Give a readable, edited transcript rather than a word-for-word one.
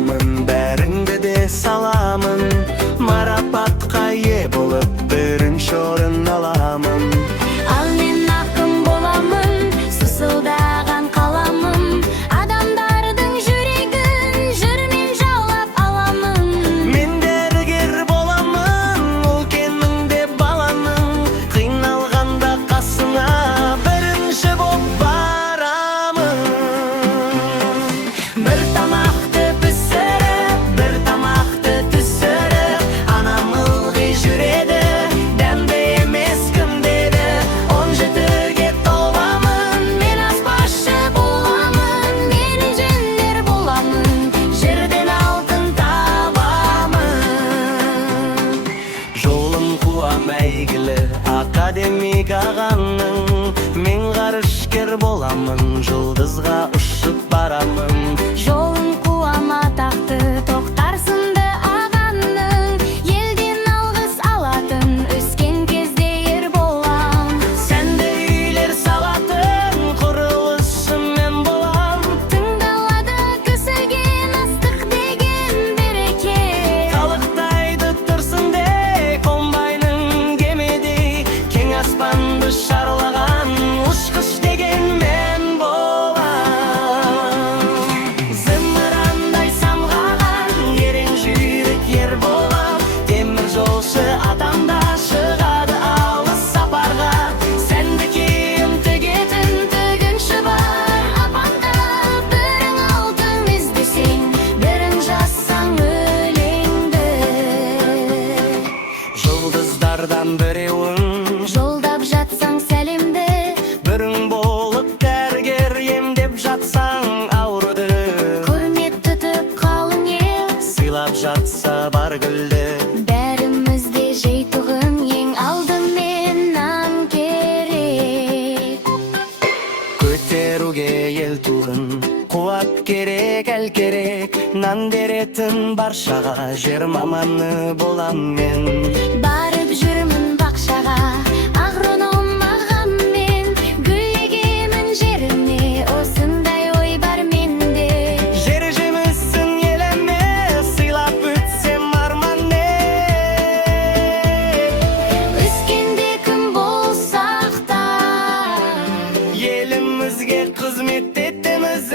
боламын, бәріңді де саламын. Марапатқа ие болып, бірінші орын аламын. Ал мен ақын боламын, сусылдаған қаламым. Адамдардың жүрегін жырмен жаулап аламын. Мен дәрігер боламын, үлкеніңде баланың. Қиналғанда қасыңа бірінші боп барамын. Бір тамақты пісіріп, бір тамақты түсіріп, анам ылғи жүреді, дәмді емес кім деді. 17-ге толамын, мен аспазшы боламын. Мен инженер боламын, Жерден алтын табамын. Жолым қуам әйгілі академик ағаның. Мен ғарышкер боламын, жұлдызға ұшып барамын. жолын қуам атақты Тоқтар сынды ағаның. Елден алғыс алатын, өскен кезде ер болам. Сәнді үйлер салатын, құрылысшы мен болам. Тыңдалады көсілген астық деген береке. Қалықтайды тұрсын де, комбайның кемедей. Кең аспанды шарлаған, ұшқыш деген мен болам. Зымырандай самғаған, ерең жүйрік ер болам. Темір жолшы атамда шығады алыс сапарға. Сәнді киім тігетін Тігінші бар апанда, бірің алтын іздесең, бірің жазсаң өлеңді. жұлдыздардан біреуін, Жолдап жатсаң сәлемді, бірің болып дәрігер емдеп жатсаң ауруды. құрмет тұтып қалың ел, Сыйлап жатса бар гүлді. бәрімізде жейтұғын ең алдымен нан керек. Көтеруге ел туғын, қуат керек, әл керек. Нан беретін баршаға жер маманы болам мен. Барып жүрмін бақшаға, агроном ағаммен. Гүл егемін жеріме, осындай ой бар менде. Жер жемісін елеме, сыйлап өтсем арман не. Өскенде кім болсақ та, Елімізге қызмет етеміз.